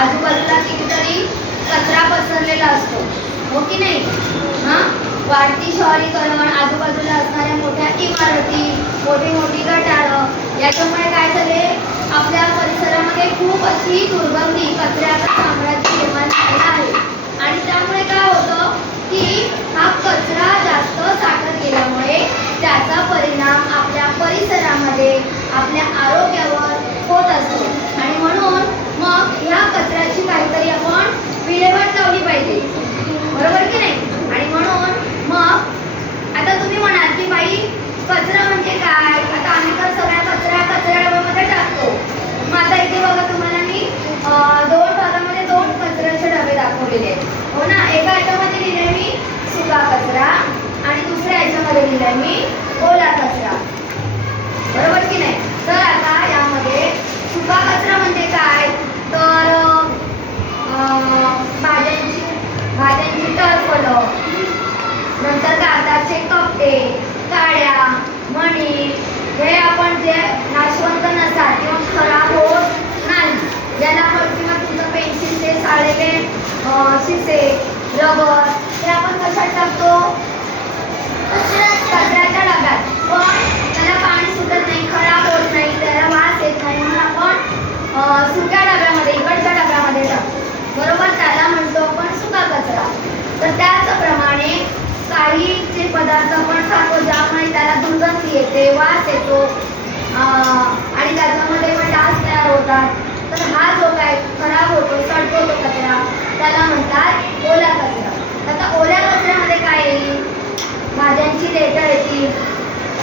आजूबाजूला कितीतरी कचरा पसरलेला असतो, हो की नाही? वाढती शहरीकरण, आजूबाजूला असणाऱ्या मोठ्या इमारती, मोठी मोठी गटारं, याच्यामुळे काय झाले, आपल्या परिसरामध्ये खूप अशी दुर्गंधी, कचऱ्याचं साम्राज्य निर्माण झालेलं आहे. आणि त्यामुळे काय होतं की हा कचरा जास्त साठत गेल्यामुळे त्याचा परिणाम आपल्या परिसरामध्ये, आपल्या आरोग्यावर होत असतो. आणि म्हणून मग ह्या कचऱ्याची काहीतरी आपण विल्हेवाट लावली पाहिजे, बरोबर की नाही? आणि म्हणून मग आता तुम्ही म्हणाल की बाई कचरा म्हणजे काय? आता आम्ही तर सगळ्या कचऱ्या डब्यामध्ये टाकतो. मग आता इथे बघा तुम्हाला मी दोन भागामध्ये दोन कचऱ्याचे डबे दाखवलेले आहेत, हो ना? एका ह्याच्यामध्ये लिहिलंय मी सुका कचरा आणि दुसऱ्या ह्याच्यामध्ये लिहिलंय मी ओला कचरा, बरोबर की नाही? तर आता यामध्ये सुका कचरा म्हणजे काय? तर भाज्यांची टरफलं, नंतर कागदाचे कपडे, काड्या, मणी, हे आपण जे नाशवंत नसतात किंवा खराब होत नाही, ज्याला आपण किंवा तुमचं पेन्सिलचे साळलेले शिसे, रबर, हे आपण कशात टाकतो? कचऱ्याच्या डब्यात. पण त्याला पाणी सुटत नाही, खराब होत नाही, त्याला वास येत नाही, म्हणून आपण सुक्या डब्यामध्ये, इकडच्या डब्यामध्ये टाकतो, बरोबर? त्याला म्हणतो आपण सुका कचरा. तर त्याचप्रमाणे काही जे पदार्थ आपण खातो ज्यामुळे त्याला दुर्गंधी येते, वास येतो आणि त्याच्यामध्ये पण डास तयार होतात, तर हा जो काय खराब होतो, सडतो तो कचरा, त्याला म्हणतात ओला कचरा. आता ओल्या कचऱ्यामध्ये काय येईल? भाज्यांची देठं येतील,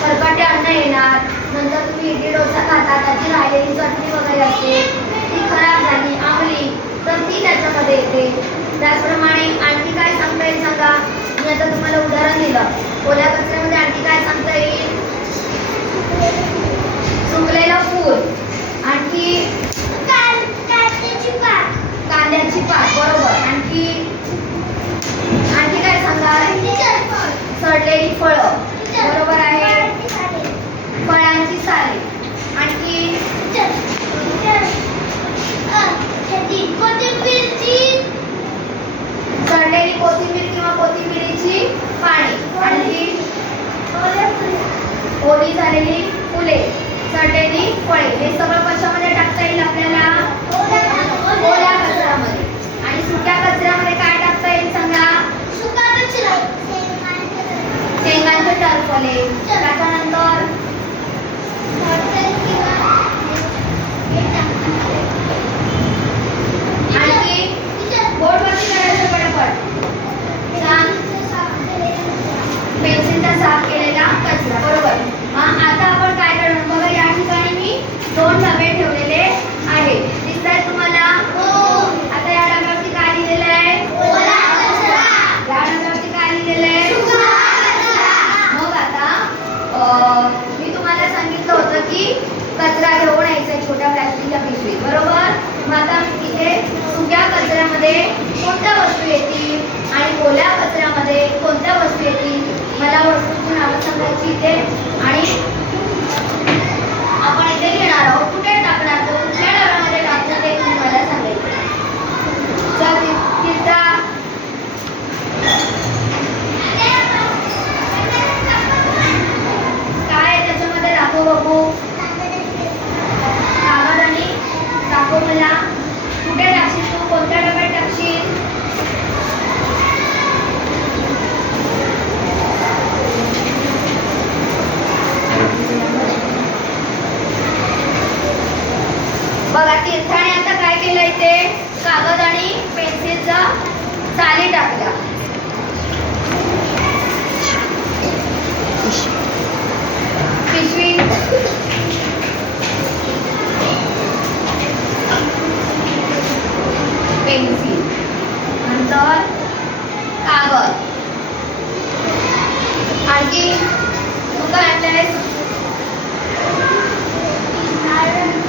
खरकटे अन्न येणार, नंतर तुम्ही इडली डोसा खाता, त्याची राहिलेली चटणी वगैरे असते, ती खराब झाली, आंबली, तर ती त्याच्यामध्ये येते. त्याचप्रमाणे आणखी काय सांगता येईल सांगा? मी आता तुम्हाला उदाहरण दिलं. ओल्या कचऱ्यामध्ये आणखी काय सांगता येईल? सुकलेलं फूल, आणखी कांद्याची पात, बरोबर. आणखी काय सांगा? सडलेली फळं, बरोबर आहे. फळांची साले, आणखी सडलेली कोथिंबीर किंवा कोथिंबीरीची पाने, आणखी ओली झालेली फुले, सडलेली फळे, हे सगळं कशामध्ये टाकता येईल आपल्याला? ओल्या कचऱ्यामध्ये. आणि सुक्या कचऱ्यामध्ये काय टाकता येईल सांगा? शेंगांचे टरफले, त्याच्यानंतर आणखी बोर्डवरती करायचं पटापट, पेन्सिलचा साफ केलेला कचरा, बरोबर. आता आपण काय करणार बघा, या ठिकाणी मी दोन डबे ठेवलेले आहे, दिसत आहे तुम्हाला? आता या डब्यावरती काय लिहिलेलं आहे? ओला कचरा. या डब्यावरती काय लिहिलेलं आहे? सुका कचरा. मग आता मी तुम्हाला सांगितलं होतं की कचरा घेऊन यायचा छोट्या प्लास्टिकच्या पिशवीत, बरोबर. मग आता इथे सुक्या कचऱ्यामध्ये कोणत्या वस्तू येतील आणि ओल्या कचऱ्यामध्ये कोणत्या वस्तू येतील, मला वस्तूची नावं सांगायची इथे, आणि आपण इथे घेणार आहोत. कुठे टाकणार, तो कुठल्या डब्यामध्ये टाकतो ते तुम्ही मला सांगायचं. तिथं काय त्याच्यामध्ये दाखव बघू. कागद आणि दाखव मला. कुठे टाकशील तू, कोणत्या डब्यात टाकशील? बघा, तीर्थाने आता काय केलं, इथे कागद आणि पेन्सिलचा साली टाकल्या. पिशवी, पेन्सिल, नंतर कागद, आणखी तू काय आणलंयस?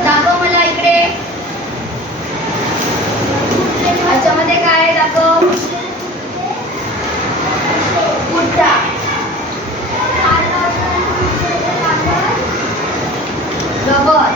दाखव मला इकडे. ह्याच्यामध्ये काय दाखव? पुट्टा, रबर,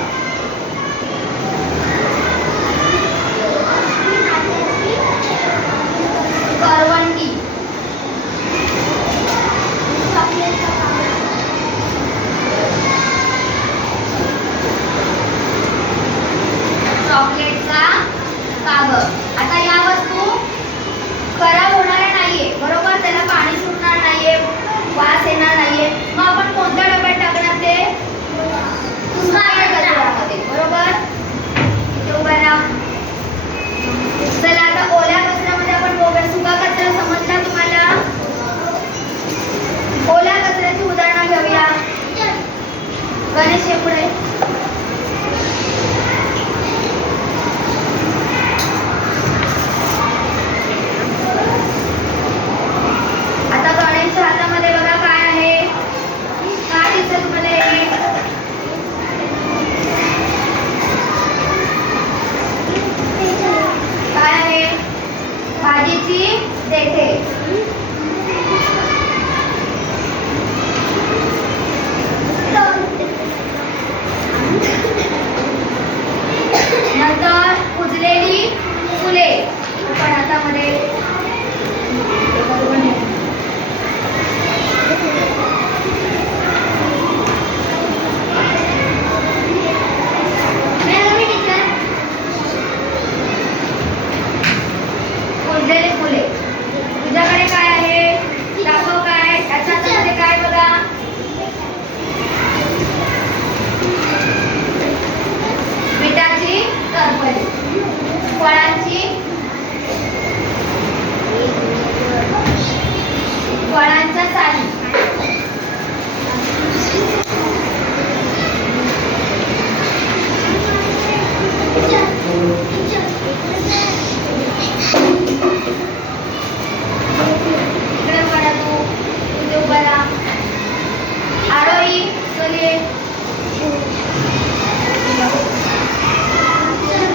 गणेश ये पुढे. आता गणेशच्या हातामध्ये बघा काय आहे. काय दिसतं तुम्हाला हे? काय आहे? भाजीची देठे. नंतर कुजलेली फुले पण हातामध्ये. कुजलेली फुले. तुझ्याकडे काय आहे? दाखव काय. याच्या हातामध्ये काय बघा. मिठाची टरफली. फळांच्या साली. इकडे बघा तू. तुझे उभा राहा. आरोही चलिए.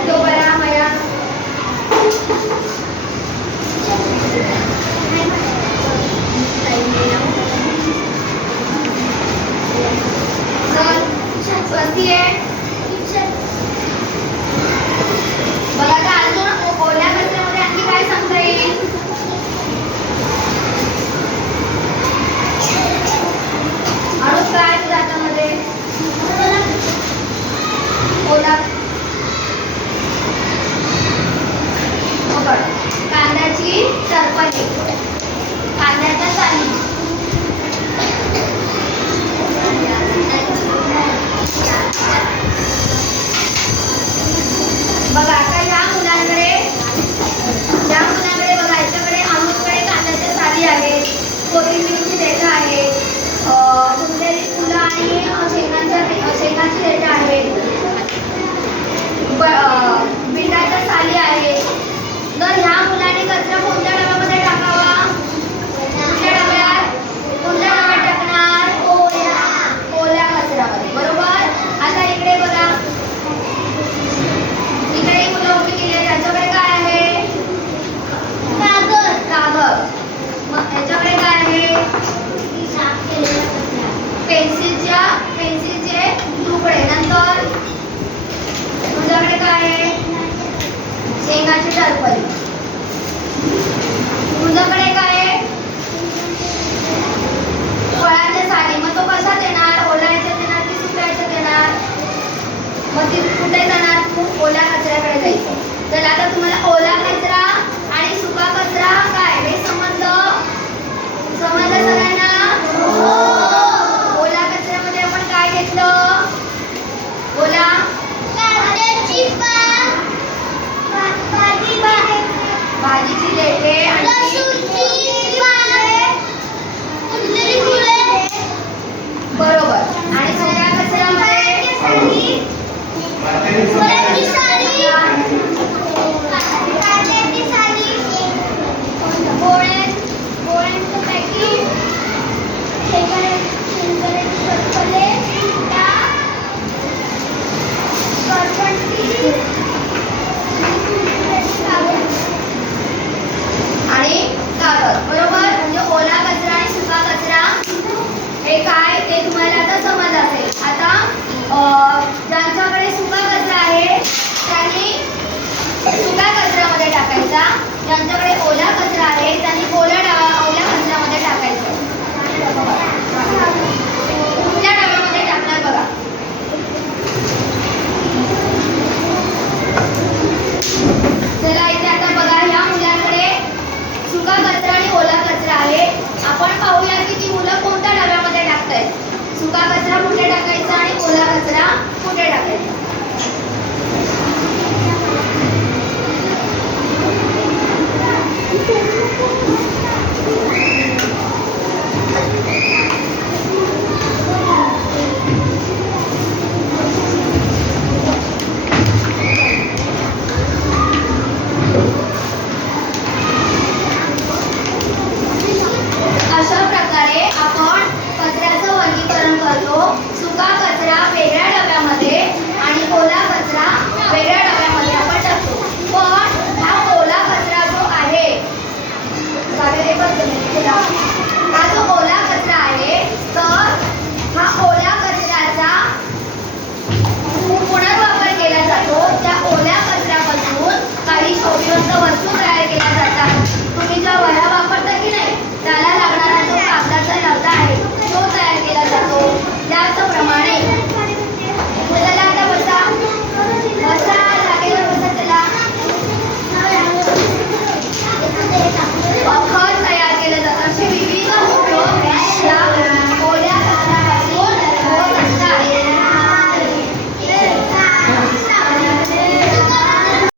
तो बरा मया. चल बसती आहे. बघा आता अजून ओल्या कचऱ्यामध्ये आणखी काय सांगता येईल. अजून काय तुझ्या हातामध्ये. ओला कांद्याची टरफली. कांद्याच्या साली. बघा आता ह्या मुलांकडे बघा. याच्याकडे अमूलकडे कांद्याच्या साली आहेत. कोथिंबीरची देठं आहे. फुललेली फुलं आणि शेंगाची देठं आहेत. बिटाच्या साली आहेत. तर ह्या मुलाने कचरा कोणत्या डब्यामध्ये टाकावा. कुठल्या डब्यात. कोणत्या डब्यात टाकणार. ओल्या कचऱ्यामध्ये. बरोबर. आता इकडे बघा. इकडे मुलं उभी केली आहे. त्याच्याकडे काय आहे. कागद. मग याच्याकडे काय आहे. पेन्सिलचे तुकडे. नंतर तुझ्याकडे काय आहे. शेंगाची टरफली. तुझ्याकडे काय आहे. फळाच्या साली. मग तो कसा देणार. ओला याच्यात देणार की सुक्या याच्यात देणार. मग ती कुठे जाणार. खूप ओल्या कचऱ्याकडे जायचं. तर आता तुम्हाला ओला कचरा आणि सुका कचरा काय हे समजलं सगळ्यांना. ओला कचऱ्यामध्ये आपण काय घेतलं. ओला भाजीची देठे आणि